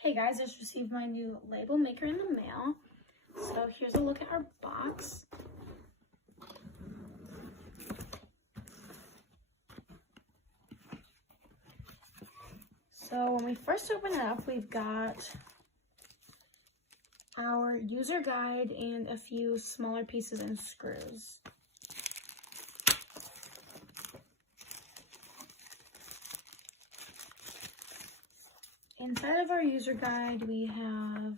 Hey guys, I just received my new label maker in the mail. So here's a look at our box. So when we first open it up, we've got our user guide and a few smaller pieces and screws. Inside of our user guide, we have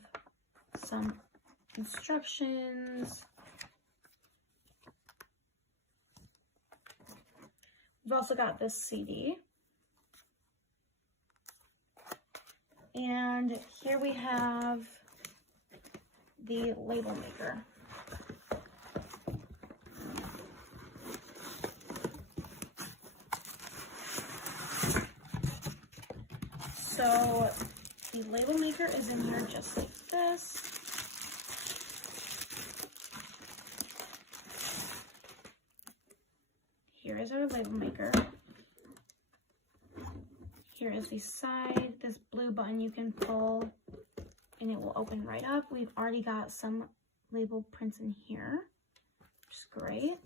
some instructions. We've also got this CD. And here we have the label maker. So the label maker is in here just like this. Here is our label maker. Here is the side, this blue button you can pull and it will open right up. We've already got some label prints in here, which is great.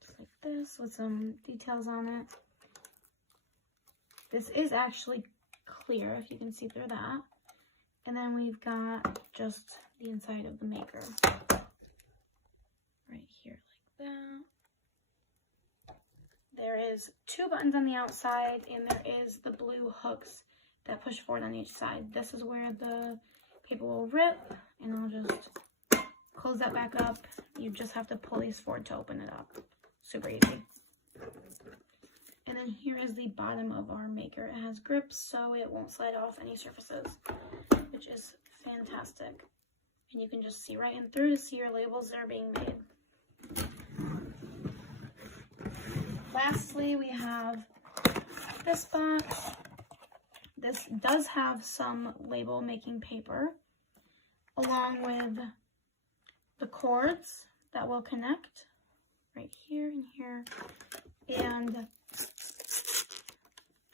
Just like this with some details on it. This is actually clear, if you can see through that. And then we've got just the inside of the maker. Right here like that. There is two buttons on the outside, and there is the blue hooks that push forward on each side. This is where the paper will rip, and I'll just close that back up. You just have to pull these forward to open it up. Super easy. And then here is the bottom of our maker. It has grips, so it won't slide off any surfaces, which is fantastic. And you can just see right in through to see your labels that are being made. Lastly, we have this box. This does have some label making paper along with the cords that will connect right here and here, and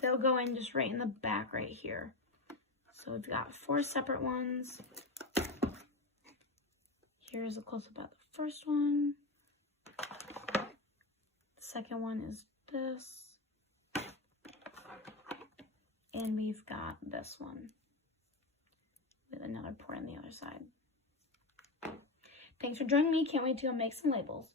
they'll go in just right in the back right here. So we've got 4 separate ones. Here's a close-up at the first one. Second one is this, and we've got this one with another port on the other side. Thanks for joining me. Can't wait to make some labels.